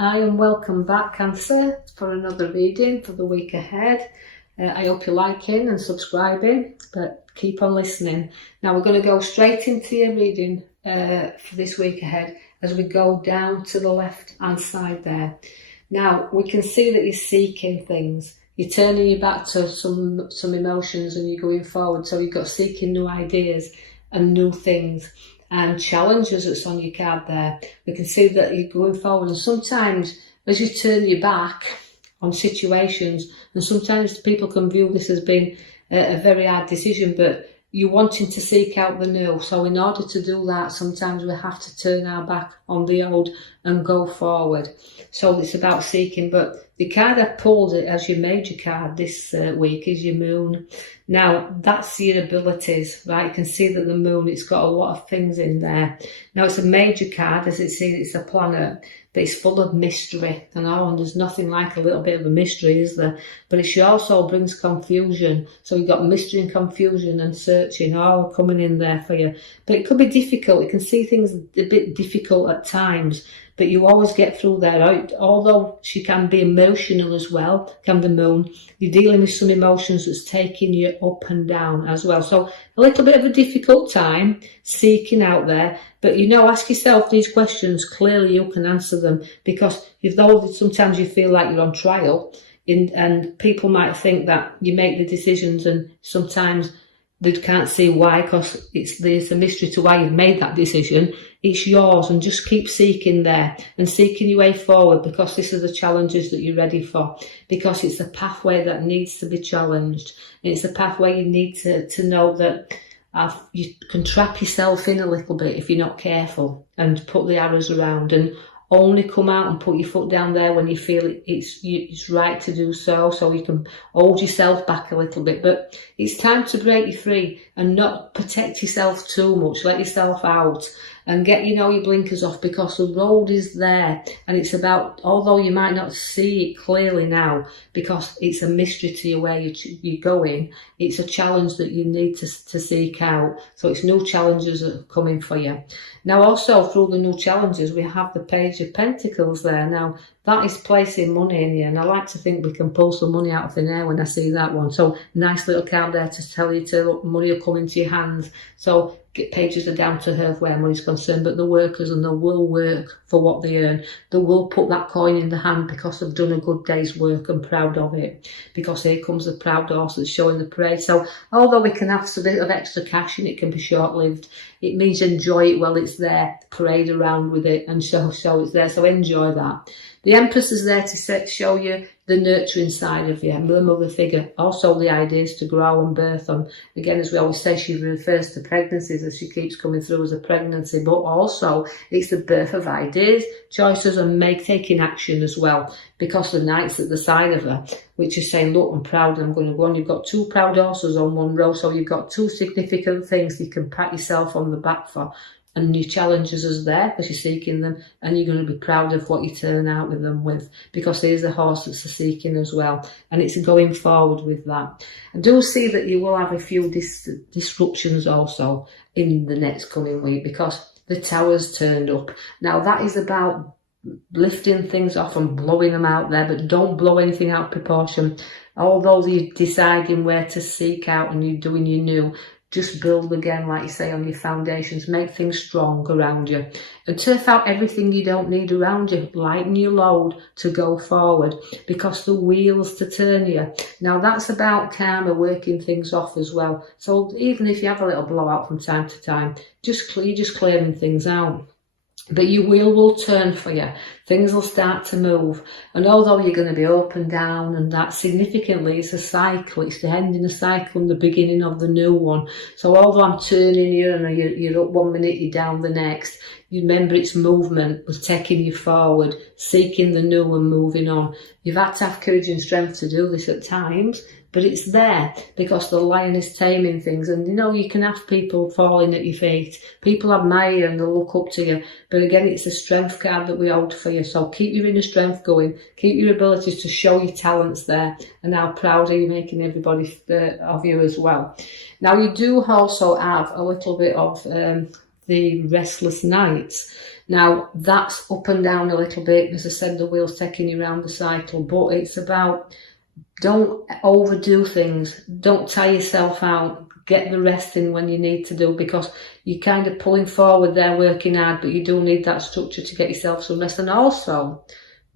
Hi and welcome back, Cancer, for another reading for the week ahead. I hope you're liking and subscribing, but keep on listening. Now we're going to go straight into your reading for this week ahead as we go down to the left hand side there. Now we can see that you're seeking things. You're turning your back to some emotions and you're going forward. So you've got seeking new ideas and new things. And challenges that's on your card there. We can see that you're going forward, and sometimes as you turn your back on situations, and sometimes people can view this as being a very hard decision, but you're wanting to seek out the new. So in order to do that, sometimes we have to turn our back on the old and go forward. So it's about seeking, but the card I pulled it as your major card this week is your moon. Now that's your abilities, right? You can see that the moon, it's got a lot of things in there. Now it's a major card, as it says, it's a planet, but it's full of mystery. And there's nothing like a little bit of a mystery, is there? But it also brings confusion. So you've got mystery and confusion and searching all coming in there for you. But it could be difficult. You can see things a bit difficult at times, but you always get through there. Although she can be emotional as well, can the moon, you're dealing with some emotions that's taking you up and down as well. So a little bit of a difficult time seeking out there, but ask yourself these questions. Clearly you can answer them, because though sometimes you feel like you're on trial, and people might think that you make the decisions and sometimes they can't see why, because there's a mystery to why you've made that decision. It's yours, and just keep seeking there and seeking your way forward, because this is the challenges that you're ready for, because it's a pathway that needs to be challenged. It's a pathway you need to know that you can trap yourself in a little bit if you're not careful, and put the arrows around, and only come out and put your foot down there when you feel it's right to do so. So you can hold yourself back a little bit, but it's time to break you free and not protect yourself too much. Let yourself out and get your blinkers off, because the road is there, and it's about, although you might not see it clearly now because it's a mystery to you where you're going, it's a challenge that you need to seek out. So it's new challenges that are coming for you. Now also through the new challenges we have the Page of Pentacles there. Now that is placing money in you, and I like to think we can pull some money out of thin air when I see that one. So nice little card there to tell you money will come into your hands. So pages are down to earth where money's concerned, but the workers, and they will work for what they earn. They will put that coin in the hand because they've done a good day's work and proud of it, because here comes the proud horse that's showing the parade. So although we can have a bit of extra cash and it can be short-lived, it means enjoy it while it's there, parade around with it and show it's there. So enjoy that. The Empress is there to show you the nurturing side of you, the mother figure, also the ideas to grow and birth them. Again, as we always say, she refers to pregnancies as she keeps coming through as a pregnancy, but also it's the birth of ideas, choices, and taking action as well, because the Knight's at the side of her, which is saying, look, I'm proud and I'm going to go on. You've got two proud horses on one row, so you've got two significant things you can pat yourself on the back for. And your challenges is there because you're seeking them, and you're going to be proud of what you turn out with them with, because there's the horse that's a seeking as well, and it's going forward with that. I do see that you will have a few disruptions also in the next coming week, because the Tower's turned up. Now that is about lifting things off and blowing them out there, but don't blow anything out of proportion. Although you're deciding where to seek out and you're doing your new, just build again, like you say, on your foundations. Make things strong around you, and turf out everything you don't need around you. Lighten your load to go forward, because the wheels to turn you. Now that's about karma, working things off as well. So even if you have a little blowout from time to time, you're just clearing things out. But your wheel will turn for you. Things will start to move. And although you're going to be up and down, and that significantly it's a cycle. It's the ending of a cycle and the beginning of the new one. So although I'm turning you and you're up one minute, you're down the next, you remember it's movement was taking you forward, seeking the new and moving on. You've had to have courage and strength to do this at times, but it's there because the lion is taming things. And you can have people falling at your feet. People admire you and they'll look up to you. But again, it's a strength card that we hold for you. So keep your inner strength going. Keep your abilities to show your talents there, and how proud are you making everybody of you as well. Now you do also have a little bit of the restless nights. Now, that's up and down a little bit. As I said, the wheel's taking you around the cycle, but it's about, don't overdo things. Don't tire yourself out. Get the rest in when you need to do, because you're kind of pulling forward there, working hard, but you do need that structure to get yourself some rest. And also,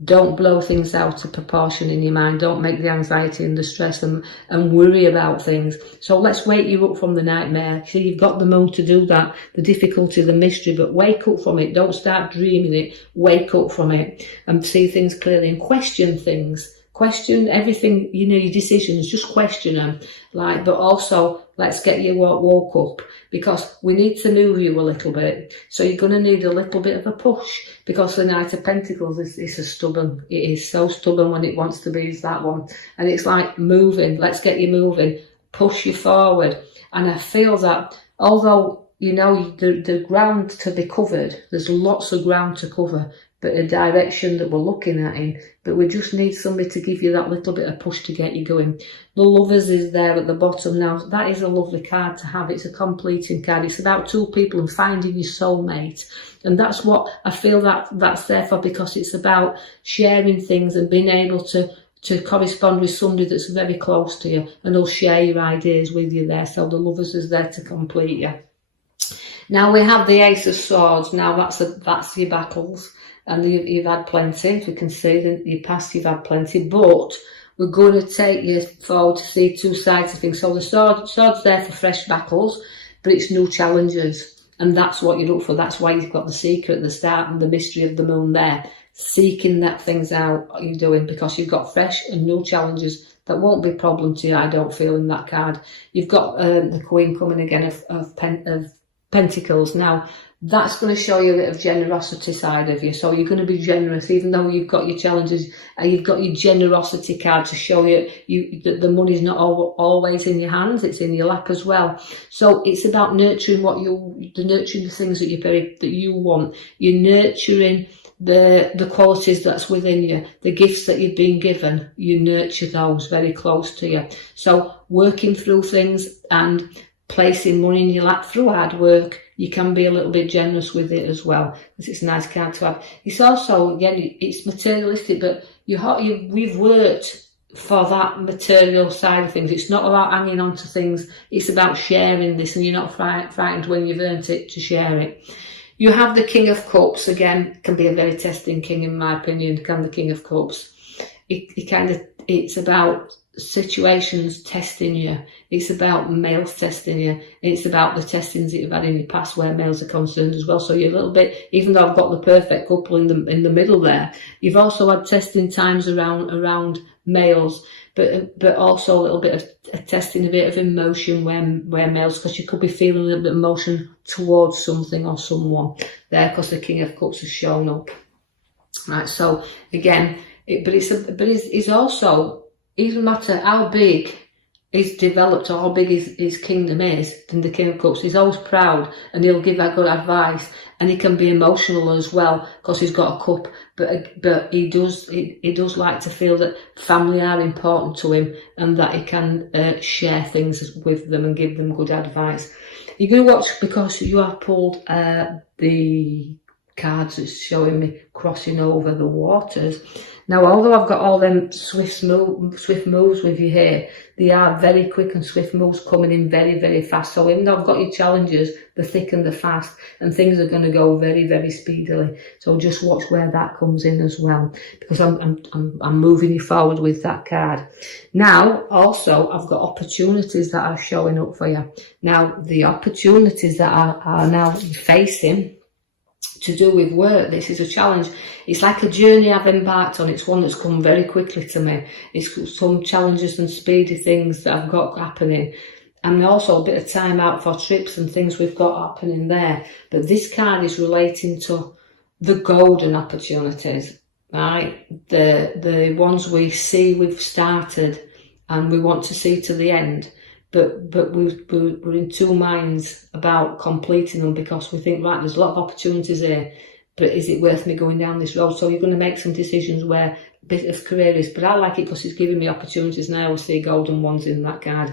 don't blow things out of proportion in your mind. Don't make the anxiety and the stress and worry about things. So let's wake you up from the nightmare. So you've got the moon to do that, the difficulty, the mystery, but wake up from it. Don't start dreaming it. Wake up from it and see things clearly and question things. Question everything, you know, your decisions, just question them. But also, let's get you woke up, because we need to move you a little bit. So you're going to need a little bit of a push, because the Knight of Pentacles is a stubborn. It is so stubborn when it wants to be, is that one. And it's like moving. Let's get you moving. Push you forward. And I feel that although, you know, the ground to be covered, there's lots of ground to cover, but a direction that we're looking at in, but we just need somebody to give you that little bit of push to get you going. The Lovers is there at the bottom. Now, that is a lovely card to have. It's a completing card. It's about two people and finding your soulmate. And that's what I feel that's there for, because it's about sharing things and being able to correspond with somebody that's very close to you, and will share your ideas with you there. So the Lovers is there to complete you. Now we have the Ace of Swords. Now that's your battles. And you've had plenty. We can see that in your past you've had plenty, but we're going to take you forward to see two sides of things. So the sword's there for fresh battles, but it's new challenges, and that's what you look for. That's why you've got the secret at the start and the mystery of the moon there, seeking that things out you're doing, because you've got fresh and new challenges that won't be a problem to you, I don't feel, in that card. You've got the Queen coming again of Pentacles. Now, that's going to show you a bit of generosity side of you. So you're going to be generous, even though you've got your challenges, and you've got your generosity card to show you that the money's not always in your hands, it's in your lap as well. So it's about nurturing nurturing the things that you want. You're nurturing the qualities that's within you, the gifts that you've been given. You nurture those very close to you. So working through things and placing money in your lap through hard work, you can be a little bit generous with it as well, because it's a nice card to have. It's also, again, it's materialistic, but we've worked for that material side of things. It's not about hanging on to things. It's about sharing this, and you're not frightened when you've earned it to share it. You have the King of Cups. Again, can be a very testing king, in my opinion, can the King of Cups. It's about situations testing you. It's about males testing you. It's about the testings that you've had in your past where males are concerned as well. So you're a little bit, even though I've got the perfect couple in the middle there, you've also had testing times around males, but also a little bit of testing, a bit of emotion where males, because you could be feeling a little bit of emotion towards something or someone there, because the King of Cups has shown up. Right. So again, it's also, it doesn't matter how big he's developed or how big his kingdom is, then the King of Cups, he's always proud, and he'll give that good advice, and he can be emotional as well, because he's got a cup, but he does like to feel that family are important to him, and that he can share things with them and give them good advice. You're going to watch, because you have pulled the cards that's showing me crossing over the waters. Now, although I've got all them swift moves with you here, they are very quick and swift moves coming in very, very fast. So even though I've got your challenges, the thick and the fast, and things are going to go very, very speedily. So just watch where that comes in as well, because I'm moving you forward with that card. Now, also, I've got opportunities that are showing up for you. Now, the opportunities that are now facing to do with work. This is a challenge. It's like a journey I've embarked on. It's one that's come very quickly to me. It's some challenges and speedy things that I've got happening, and also a bit of time out for trips and things we've got happening there. But this card is relating to the golden opportunities, right? The ones we see we've started and we want to see to the end. But we're in two minds about completing them, because we think, right, there's a lot of opportunities here, but is it worth me going down this road? So you're going to make some decisions where a bit of career is, but I like it because it's giving me opportunities, and I will see golden ones in that card.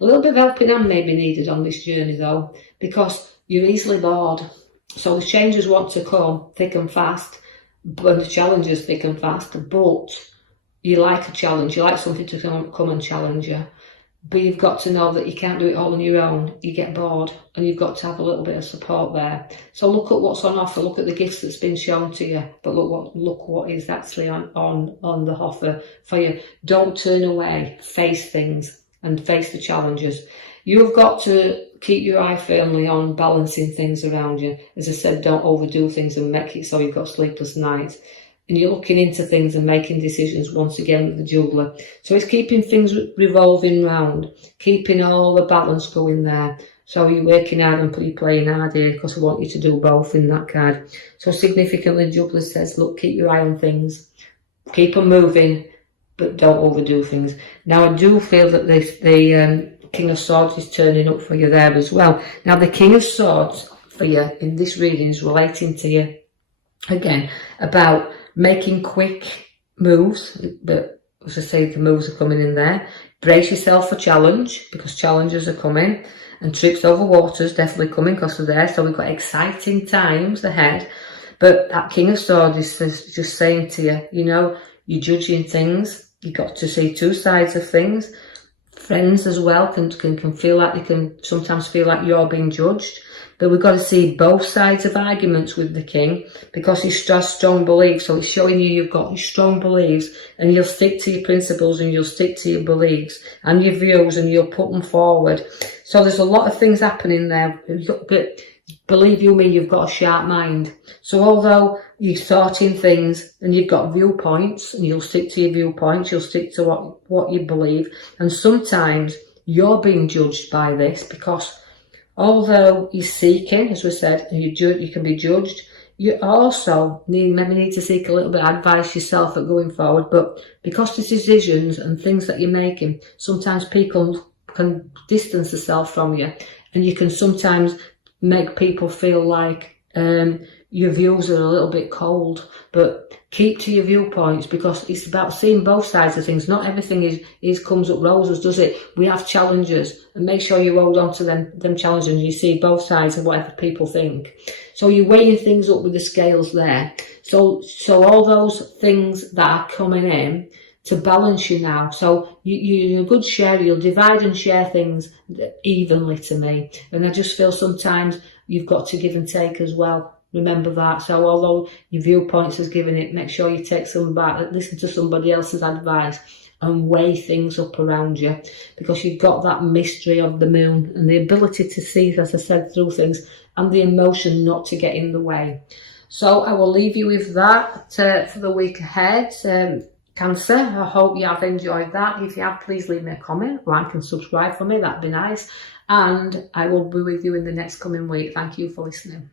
A little bit of helping hand may be needed on this journey though, because you're easily bored. So the changes want to come thick and fast, but the challenges thick and fast, but you like a challenge, you like something to come and challenge you. But you've got to know that you can't do it all on your own. You get bored, and you've got to have a little bit of support there. So look at what's on offer. Look at the gifts that's been shown to you. But look what is actually on the offer for you. Don't turn away. Face things and face the challenges. You've got to keep your eye firmly on balancing things around you. As I said, don't overdo things and make it so you've got sleepless nights. And you're looking into things and making decisions once again with the juggler. So it's keeping things revolving round, keeping all the balance going there. So you're working hard and you're playing hard here, because I want you to do both in that card. So significantly, the juggler says, look, keep your eye on things, keep them moving, but don't overdo things. Now, I do feel that the King of Swords is turning up for you there as well. Now, the King of Swords for you in this reading is relating to you, again, about making quick moves, but as I say, the moves are coming in there. Brace yourself for challenge, because challenges are coming, and trips over waters definitely coming because of there. So we've got exciting times ahead. But that King of Swords is just saying to you, you know, you're judging things. You've got to see two sides of things. Friends as well can feel like, they can sometimes feel like you're being judged. But we've got to see both sides of arguments with the king, because he has strong beliefs. So it's showing you've got strong beliefs, and you'll stick to your principles, and you'll stick to your beliefs and your views, and you'll put them forward. So there's a lot of things happening there. But believe you me, you've got a sharp mind. So although you're sorting things and you've got viewpoints, and you'll stick to your viewpoints, you'll stick to what you believe. And sometimes you're being judged by this, because although you're seeking, as we said, and you can be judged, you also maybe need to seek a little bit of advice yourself at going forward. But because the decisions and things that you're making, sometimes people can distance themselves from you, and you can sometimes make people feel like your views are a little bit cold. But keep to your viewpoints, because it's about seeing both sides of things. Not everything comes up roses, does it? We have challenges, and make sure you hold on to them challenges, and you see both sides of whatever people think. So you're weighing things up with the scales there. So all those things that are coming in to balance you now. So you're a good sharer. You'll divide and share things evenly, to me. And I just feel sometimes you've got to give and take as well. Remember that. So although your viewpoints is giving it, make sure you take some back, listen to somebody else's advice, and weigh things up around you, because you've got that mystery of the moon and the ability to see, as I said, through things, and the emotion not to get in the way. So I will leave you with that for the week ahead. Cancer, I hope you have enjoyed that. If you have, please leave me a comment, like and subscribe for me, that'd be nice. And I will be with you in the next coming week. Thank you for listening.